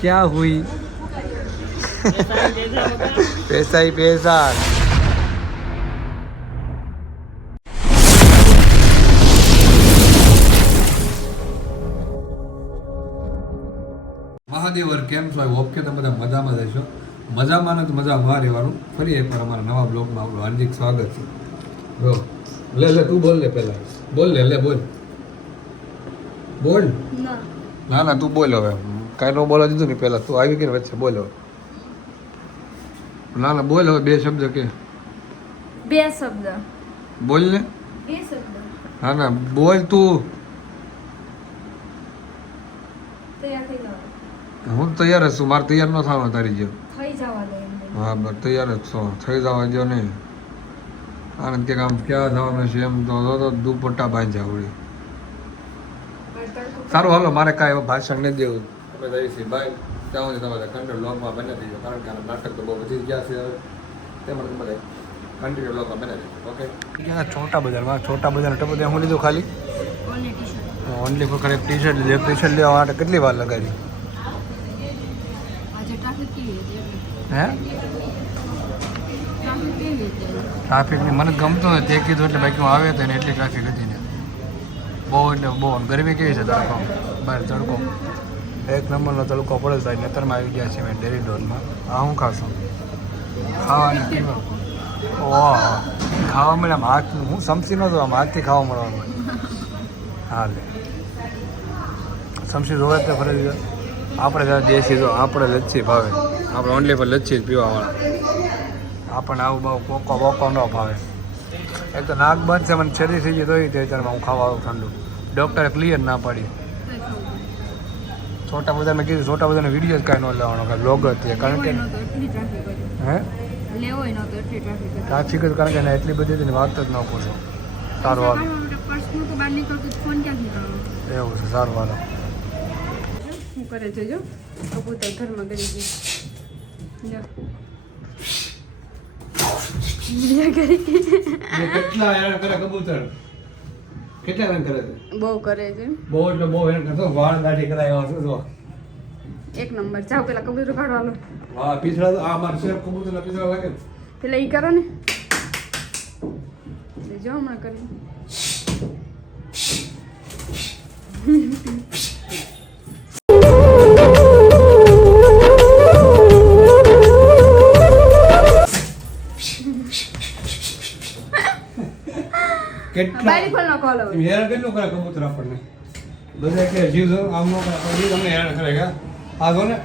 ક્યાં હુઈ પૈસા હી પૈસા મહાદેવર કેમ છો? ઓકે તમે બધા મજામાં રહેશો મજામાં તો મજા માં રહેવાનું ફરી એકવાર અમારા નવા બ્લોગમાં આપણું હાર્દિક સ્વાગત છે. જો લે લે તું બોલ લે પહેલાં. બોલ લે લે બોલ. બોલ. ના ના તું બોલ હવે. કાંઈ ન બોલવા દીધું ને પહેલાં તું આવી ગઈ ને વચ્ચે બોલો. ના ના બોલ હવે બે શબ્દ કે. બે શબ્દ. બોલ ને. બે શબ્દ. ના ના બોલ તું. હું તૈયાર છું મારે તૈયાર ન થવાનું તારી જેમ. હા બસ તૈયાર જ છો. થઈ જવા જો નહીં આનંદ કે આમ ક્યાં જવાનું છે એમ તો દુપટ્ટા બાંધ્યા આવડી સારું હાલો મારે કાંઈ ભાષણ નહીં દેવું. અમે છીએ બાય ત્યાં સુધી તમારે કન્ટિન્યુ બ્લોગમાં બને થઈ કારણ કે આના નાટક તો બહુ વધી ગયા છે હવે. તે માટે તમારે કન્ટિન્યુ બ્લોગમાં બને થઈ ઓકે ક્યાં છોટા બજારમાં? છોટા બજાર ટપો ત્યાં હું લીધું ખાલી? Only T-shirt. ફોર ખાલી ટી શર્ટ લીધી એક ટી શર્ટ લેવા માટે કેટલી વાર લગાડી? હતી. હે? ટ્રાફિકની મને ગમતું નથી. તે કીધું એટલે બાકી હું આવે તો એને એટલી ટ્રાફિક હતી ને. બહુ એટલે બહુ ગરમી કેવી છે તડકો બહાર તડકો. એક નંબરનો તડકો પડે સાહેબ નેતરમાં આવી ગયા છે મેં ડેરી ડોરમાં. આ હું ખાશું? ખાવાની પીવા ઓહ, ખાવા મળે આમ હાથ. હું સમસી નહોતો આમ હાથથી ખાવા મળવાનું હા લે. સમસી જોવે તો ફરી આપણે ત્યાં દેશી જો, આપણે લચ્છી ભાવે. આપણે ઓનલી પર લચ્છી જ પીવાવાળા. આપણને આવું બહુ કોકો બોકો ન ભાવે. એક તો નાક બંધ છે, મને શેરી થઈ ગઈ તો એ ત્યારે હું ખાવા આવું ઠંડુ. ડૉક્ટરે ક્લિયર ના પાડી? છોટા બધા મેં કીધું છોટા બધાને વીડિયો જ કાંઈ ન લેવાનો કાંઈ બ્લોગ જ છે. કારણ કે. હે? ટ્રાફિક જ કારણ કે એને એટલી બધી હતી વાત જ ન પૂછો. સારું કરવાનો? એવું છે સારું હાલો. શું કરે છે જો? કબૂતર ઘરમાં ગરી ગઈ. કેટલા કબૂતર? કેટલા હેરાન કરે છે? બહુ કરે છે. બહુ એટલે બહુ હેરાન કરતો વાળ દાઢી કરાય હશે જો. એક નંબર. જાવ પેલા કબૂતર કાઢવાનો હા પીછળા તો આ માર છે કબૂતર ના પીછળા લાગે એટલે પેલા ઈ કરો ને. જો હમણાં કરી. ખોલ નો કોલ હવે. હેરાન કેટલું કરે કબૂતર આપણને? બધા કે જીવ જો આમ નો કરે. જીવ તમને હેરાન કરે કે? આ જો ને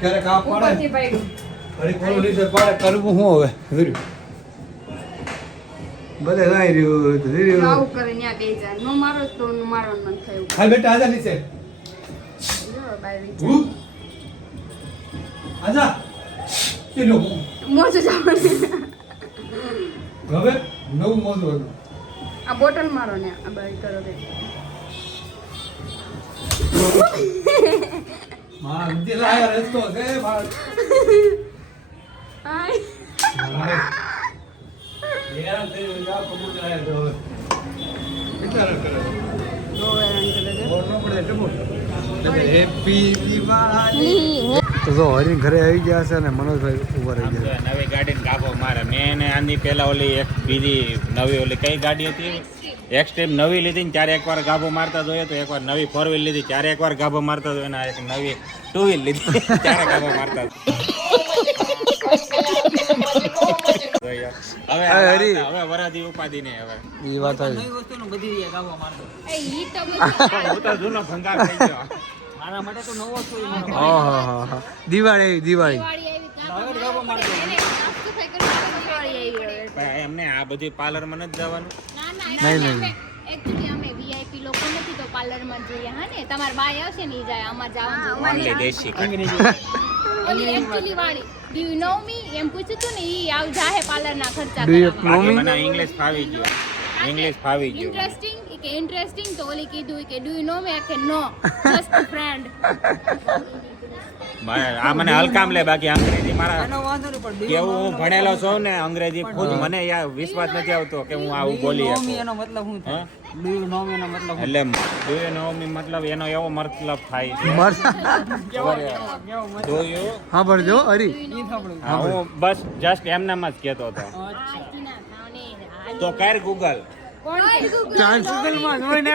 ક્યારેક આ પાડે. પાડે. કરવું શું હવે? ધીર્યું બધે જાય રહ્યું તો ધીર્યું આવું કરે ત્યાં બે જાય. નો મારો તો મારવાનું મન થયું. હા બેટા આજા નીચે. આજા. મોજું જવાનું હવે નવું મોજું હતું. આ બોટલ મારો ને આ બારી કરો કે માં વિદ્યા રસ્તો છે બાળ હાય હેરાન થઈ ગયું કબૂતર આયા તો હવે. કરે. છે હેરાન કરે છે. બોલ ન પડે એટલે બોલ હેપી દિવાળી તો જો હરીન ઘરે આવી ગયા છે અને મનોજભાઈ ઊભા રહી ગયા નવી ગાડીને ગાભો મારે. મેં એને આની પહેલા ઓલી એક બીજી નવી ઓલી કઈ ગાડી હતી? એક્સ્ટ્રીમ નવી લીધી ને ત્યારે એકવાર ગાભો મારતા જોઈએ તો એકવાર નવી ફોર વ્હીલ લીધી ત્યારે એકવાર ગાભો મારતા જોઈએ ને આ એક નવી ટુ વ્હીલ લીધી ત્યારે ગાભો મારતા હવે હરી. હવે વરાધી ઉપાધિ નહીં હવે. એ વાત આવી. હું તો જૂનો ભંગાર થઈ ગયો. હા હા હા હા. દિવાળી આવી દિવાળી. આ બધી પાર્લરમાં નથી જવાનું? નહીં નહીં. એકચ્યુઅલી અમે વીઆઈપી લોકો નથી તો પાર્લરમાં જઈએ હા ને? તમાર બાય આવશે ને ઈ જાય આમાં જવાનું. ઓનલી દેશી ઓલી એકચ્યુઅલી વાળી. ડુ યુ નો મી એમ પૂછ્યું તું ને ઈ આવ જાહે પાર્લરના ખર્ચા Do કરવા. know બાકી me? મને ઇંગ્લિશ ફાવી ગયું. ઇંગ્લિશ ફાવી ગયું ઇન્ટરેસ્ટિંગ કે ઇન્ટરેસ્ટિંગ તો ઓલી કીધું કે ડુ યુ નો મી કે નો જસ્ટ ફ્રેન્ડ આ મને હલકામ લે બાકી અંગ્રેજી મારા કેવું હું ભણેલો છું ને અંગ્રેજી? ખુદ મને યાર વિશ્વાસ નથી આવતો કે હું આવું બોલી શકું. હા? ડુ યુ નો મી મતલબ એટલે me મતલબ એનો એવો મતલબ થાય હા હું બસ જસ્ટ એમનામ જ કહેતો હતો. તો કર ગૂગલ જોઈને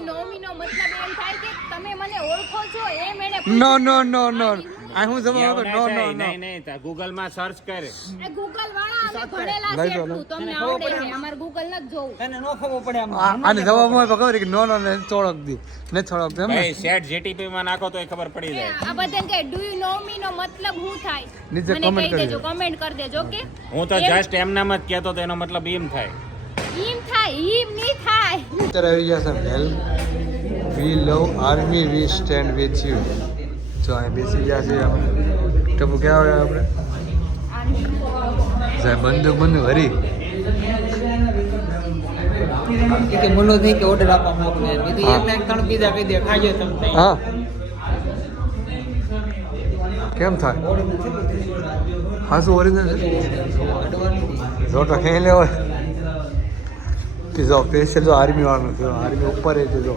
નો મતલબ એમ થાય કે તમે મને ઓળખો છો એમ એને નો નો નો નો આ હું જવાબ નો ના નો નહીં નહીં તા ગૂગલમાં સર્ચ કરે. એ ગૂગલ વાળા અમે ભણેલા છે એટલું તમને આવડે છે. અમારે ગૂગલ ન જોવું. તને નો ખબર પડે આમ. આને જવાબ હોય તો ખબર કે નો નો ને થોડોક દી. ને થોડોક એમ ને? ભાઈ સેટ જીટીપી માં નાખો તો એ ખબર પડી જાય. આ બધા કે ડુ યુ નો મી નો મતલબ હું થાય. નીચે કમેન્ટ કરી દેજો કમેન્ટ કરી દેજો કે હું તો જસ્ટ એમનામ જ કહેતો તો એનો મતલબ એમ થાય. ઈમ થાય ઈમ નહીં થાય. અત્યારે આવી ગયા help we love army we stand with you જો અહીં બેસી ગયા છે આપણે ટપુ ક્યાં આવ્યા આપણે? સાહેબ બંદૂક બંદૂક હરી. કે મનો નહીં કે ઓર્ડર એક લાખ ત્રણ પીઝા કહી દે ખાજો હા. કેમ થાય. હા શું ઓરિજિનલ. જોટો લેવો? કે જો સ્પેશિયલ જો આર્મી વાળો આર્મી ઉપર એ જો.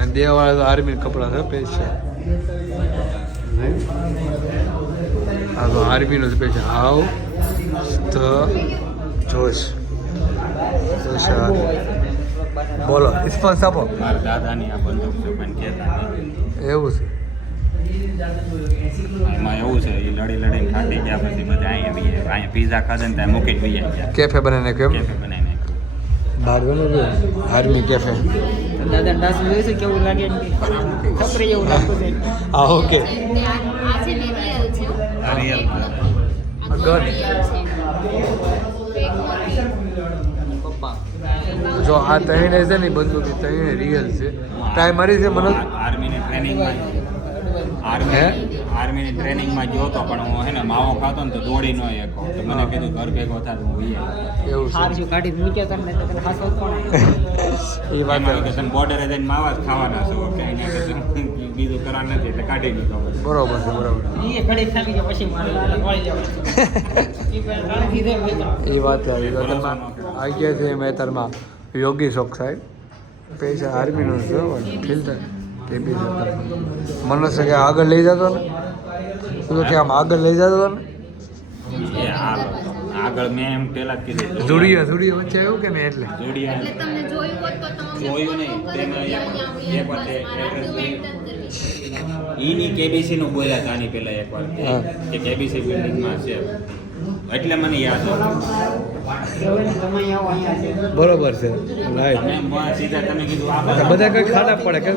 અને દેવાવાળા તો આર્મી કપડાં છે. સ્પેશિયલ આ તો આર્મીનું સ્પેશિયલ આવ તો જોશ. જોશ. બોલો રિસ્પોન્સ આપો. મારા દાદાની આ બંદૂક છે પણ કહેતા એવું છે. એમાં એવું છે એ લડી લડીને ખાટી ગયા પછી બધા અહીંયા બી અહીંયા પીઝા ખાધે ને ત્યાં મૂકી જ બી ગયા. કેફે બનાવીને કેમ કેફે બનાવીને બાર બનું આર્મી કેફે દાદા ડાસ છે કેવું લાગે? એમ કે લાગતું છે. હા ઓકે. જો આ તહીને છે ને બંદૂકી તહીને રિયલ છે. ટાઈમ મારી છે મને? આર્મીની ટ્રેનિંગમાં? આર્મી આર્મીની ટ્રેનિંગમાં ગયો હતો પણ હું હે ને માવો ખાતો ને તો દોડી ન એકો તો મને કીધું ઘર ભેગો થાય હું વી એવું સારું કાઢી મૂક્યા તને તો તને ખાસો કોણ એ વાત એમાં કે તમે બોર્ડરે જઈને માવા જ ખાવાના છો કે અહીંયા કે બીજું કરવાનું નથી એટલે કાઢી દીધો બરોબર છે બરોબર એ ઘડી ખાલી પછી મારે એટલે જવાનું એ વાત આવી આવી ગયા છે મેતરમાં યોગી શોખ સાહેબ. પૈસા આર્મીનો છે ફિલ્ટર. તે બી જતા મનુષ્ય કે આગળ લઈ જતો ને? તું તો કે આમ આગળ લઈ જતો ને? એ આગળ આગળ મેં એમ પેલા કીધું. જોડીએ જોડીએ વચ્ચે આવ્યું કે ને એટલે? જોડિયા એટલે તમને જોયું હોત તો તમે જોયું નહીં. તેમાં એક- એક વાર તે ઈની કેબીસી નું બોલ્યા તાની પેલા એકવાર. કે કેબીસી બિલ્ડિંગમાં છે. એટલે મને યાદ બરોબર છે રાઈટ તમે મ- સીધા તમે કીધું બધા. કઈ ખાડા પડે કે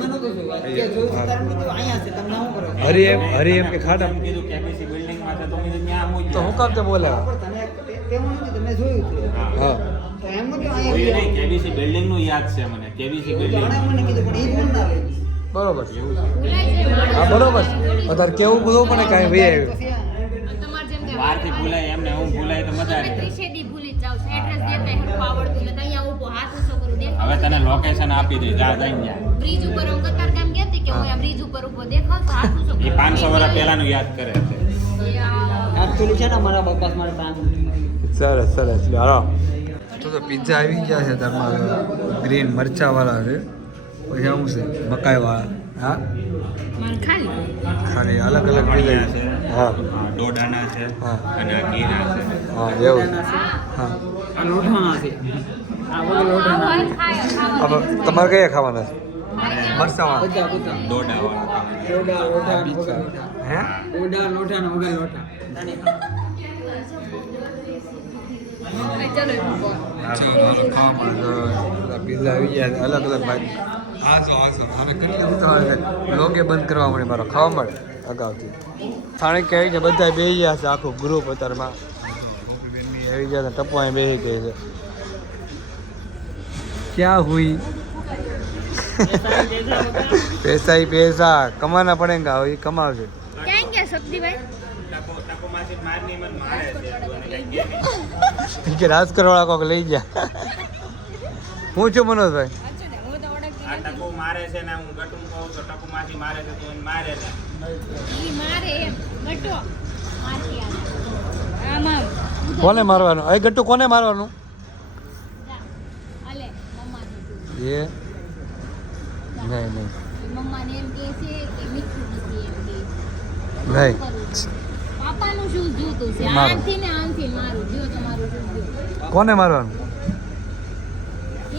હરી એમ હરી એમ કે ખાડા કેબીસી બિલ્ડિંગમાં છે તો હું કામ તો બોલે હા. કેબીસી બિલ્ડિંગનું યાદ છે મને કેબીસી બિલ્ડિંગ. બરોબર. હા બરોબર તારે કેવું બધું પણ કાંઈ ભાઈ આવ્યું આવડતું નથી અહીંયા ઊભો હાથ ઊંચો કરું દેખાવ હવે તને લોકેશન આપી દે જા જઈને જા. બ્રિજ ઉપર હું કતાર કામ કહેતી કે હું. આ બ્રિજ ઉપર ઊભો દેખાવ તો હાથ ઊંચો એ કરું. પાંચસો વર્ષ પહેલાનું યાદ કરે છે. એ આ- આ પેલું છે ને મારા બકવાસ મારા ત્યાં સરસ સરસ. હાલો. તો તો પિઝા આવી ગયા છે તમારા ગ્રીન મરચાવાળા છે. પછી આવું છે મકાઈવાળા હા? મારે ખાલી. ખાલી અલગ અલગ પિઝા છે. હા. આ દોડાના છે હા. અને આ ગીરા છે. હા એવું છે. હા. આ છે. વગર હવે તમારે કયા ખાવાના છે? મરસાવાળા લોઢા. વગર હે લોઢા. લોઢા ને વગર લોઢા. પિઝા આવી ગયા અલગ અલગ ભાઈ. હા હવે કેટલી ઉતાવળ લોગે બંધ કરવા મળે મારો. ખાવા મળે. અગાઉથી. થાણે કહે છે બધા બે ગયા છે આખું ગ્રુપ અત્યારમાં. આવી ગયા છે ટપવા બે કહે છે. ક્યાં હુઈ? પૈસા ઈ પૈસા કમાના પડેગા હવે ઈ કમાવશે રાજ કરવાળા કોક લઈ ગયા. હું છું મનોજભાઈ? આ ટકો મારે છે ને હું ગટું કહું તો ટકો માસી મારે છે તો એને મારે છે. ઈ મારે એમ ગટો. મારતી આવે આમાં. કોને મારવાનું? એ ગટ્ટુ કોને મારવાનું. અલે મમ્મા એ? નહીં નહીં. મમ્માને એમ કહે છે કે મીઠું નથી એમ કહે. નહીં. પાપાનું શું જોતું છે? મારો. ને આમથી મારું. જો તમારું જો કોને મારવાનું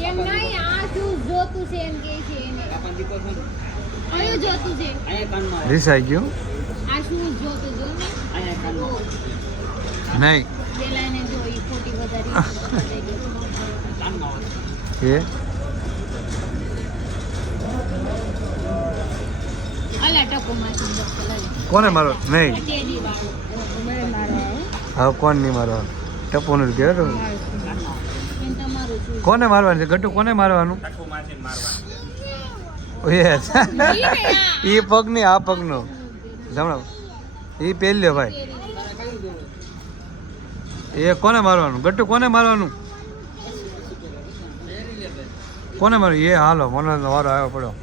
એમ નહીં આ શૂઝ જોતું છે એમ કહે છે એને. કયું જોતું છે. કાનમાં આવે. રીસાઈ ગયું આ શૂઝ જોતું જો ને. નહીં. પેલા એને ખોટી વધારી એ કોને મારો? નહીં. હવે કોણ નહીં મારો? ટપોનું કહેવાય કોને મારવાનું છે? ગટુ કોને મારવાનું? ટકુ યસ એ પગની આ પગનો. જમણા એ પહેલ્યો ભાઈ. એ કોને મારવાનું? ગટ્ટુ કોને મારવાનું? કોને મારું એ હાલો મને વારો આવ્યો પડ્યો.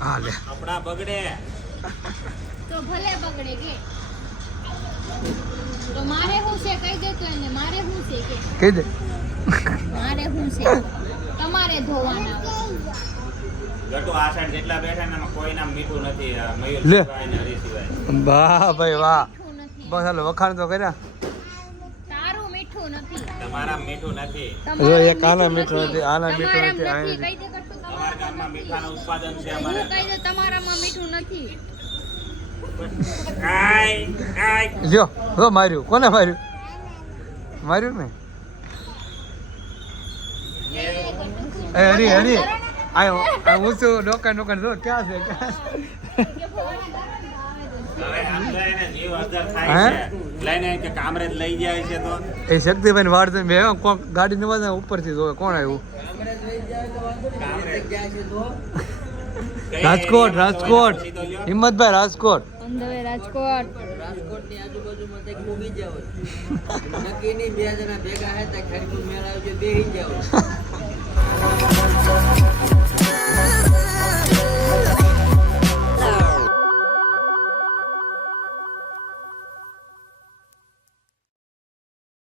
હા લે. આપણા બગડે. તો ભલે બગડે કે. તો મારે શું છે? કહી દેતો એને. મારે શું છે કે? કહી દે. મારે શું છે? તમારે ધોવાના ગટુ આ સાઈડ જેટલા બેઠા ને એમાં કોઈ નામ મીઠું નથી મયુર લે. સિવાય ને હરી સિવાય. વાહ ભાઈ વાહ. બસ હાલો વખાણ તો કર્યા. તારું મીઠું નથી. તમારા મીઠું નથી. જો એક આના મીઠું નથી આના મીઠું નથી. આ નથી. નથી. અમારા ગામમાં મીઠાનું ઉત્પાદન છે હું કહી તમારામાં મીઠું નથી. જો માર્યું. કોને માર્યું? માર્યું ને એ હરી હરી. આયો આ હું શું ડોકા ડોકા જો ક્યાં છે ક્યાં છે? હવે આમ એને જીવ અસર હે? થાય છે. લઈને કે કામરેજ લઈ જાય છે તો? એ શક્તિભાઈ વાળ તો મેં કોક ગાડી ને ઉપરથી જોવે. કોણ આવ્યું? કામરેજ ગયા છે તો? રાજકોટ રાજકોટ. હિંમતભાઈ રાજકોટ. રાજકોટ રાજકોટ. રાજકોટની આજુબાજુમાં કંઈક મૂકી જાવ નક્કી બે જણા ભેગા હતા ખરીપુર મેળા આવજો બે જાવ